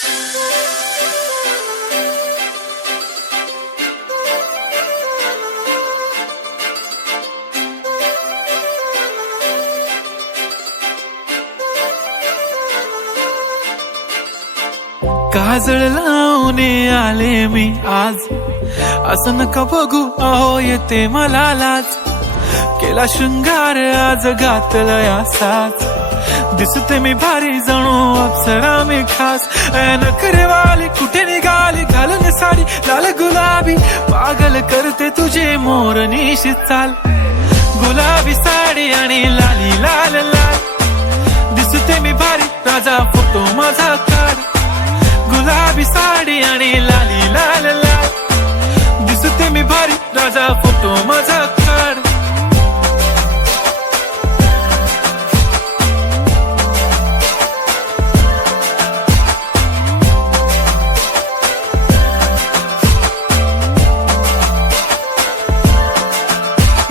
काजळ लावून आले मी आज, असं नका बघू अहो येते मला लाज. केला शृंगार आज घातला साज, दिसते मी भारी जणू अप्सरा मी खास. नखरेवाली कुठे निघाली घालून साडी लाल गुलाबी, पागल करते तुझे मोरनीशी चाल. गुलाबी साडी आणि लाली लाल लाल, दिसते मी भारी राजा फोटो माझा काढ. गुलाबी साडी आणि लाली लाल लाल, दिसते मी भारी राजा फोटो माझा काढ.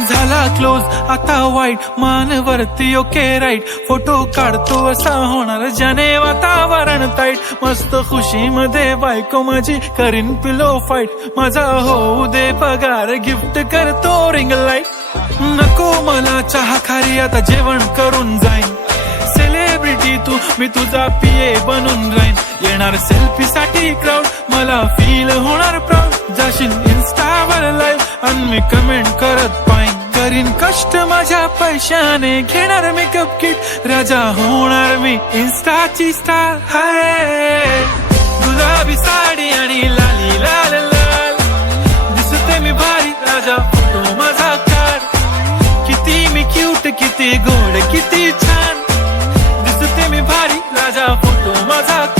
झाला क्लोज आता वाईट, मानवरती ओके राईट. फोटो काढतो असा होणार ज्याने वातावरण ताईट. मस्त खुशी मध्ये बायको माझी करीन पिलो फाईट. माझा होऊ दे पगार गिफ्ट करतो रिंग लाईट. नको मला चहा खारी आता जेवण करून जाईन. सेलिब्रिटी तू मी तुझा पिये बनून राहीन. येणार सेल्फी साठी क्राऊड मला फील होणार प्राऊड. जाशील इन्स्टावर लाईव्ह आणि मी कमेंट करत पाईन. करीन कष्ट माझ्या पैशाने घेणार मेकअप किट. राजा होणार मी इन्स्टाची स्टार. हाय गुलाबी साडी आणि लाली लाल लाल, दिसते मी भारी राजा फोटो माझा काढ. किती मी क्यूट किती गोड किती छान, दिसते मी भारी राजा फोटो माझा काढ.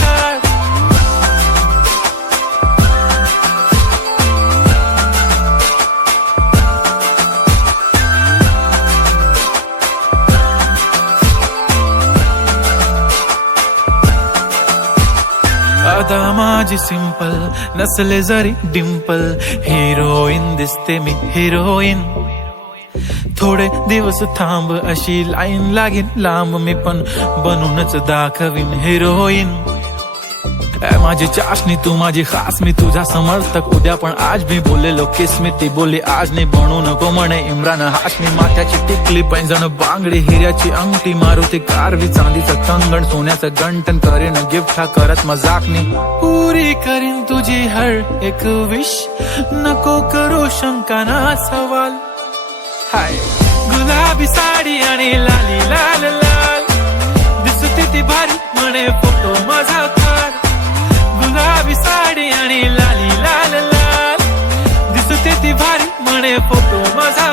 अदा माझी सिंपल नसले जरी डिंपल, हिरोईन दिसते मी हिरोईन. थोडे दिवस थांब अशी लाईन लागेल लांब, मी पण बनूनच दाखवीन हिरोईन. माझी चाशनी तू माझी खास, मी तुझा समर्थक उद्या पण आज. मी बोललेलो किस मी ती बोलली आज. नाही बनू नको म्हणे इम्रान हाशमी. माथ्याची टिकली पैंजण बांगडी हिऱ्याची अंगठी, मारुती कारवी चांदीचं कंगण सोन्याचं गंटन. करीन गिफ्ट हा करत मजाकनी, पुरी करीन तुझी हर एक विश. नको करू शंका ना सवाल. हाय गुलाबी साडी आणि लाली लाल लाल, दिसते ती भारी म्हणे फोटो माझा काढ. गुलाबी साडी आणि लाली लाल लाल, दिसते ती भारी म्हणे फोटो माझा.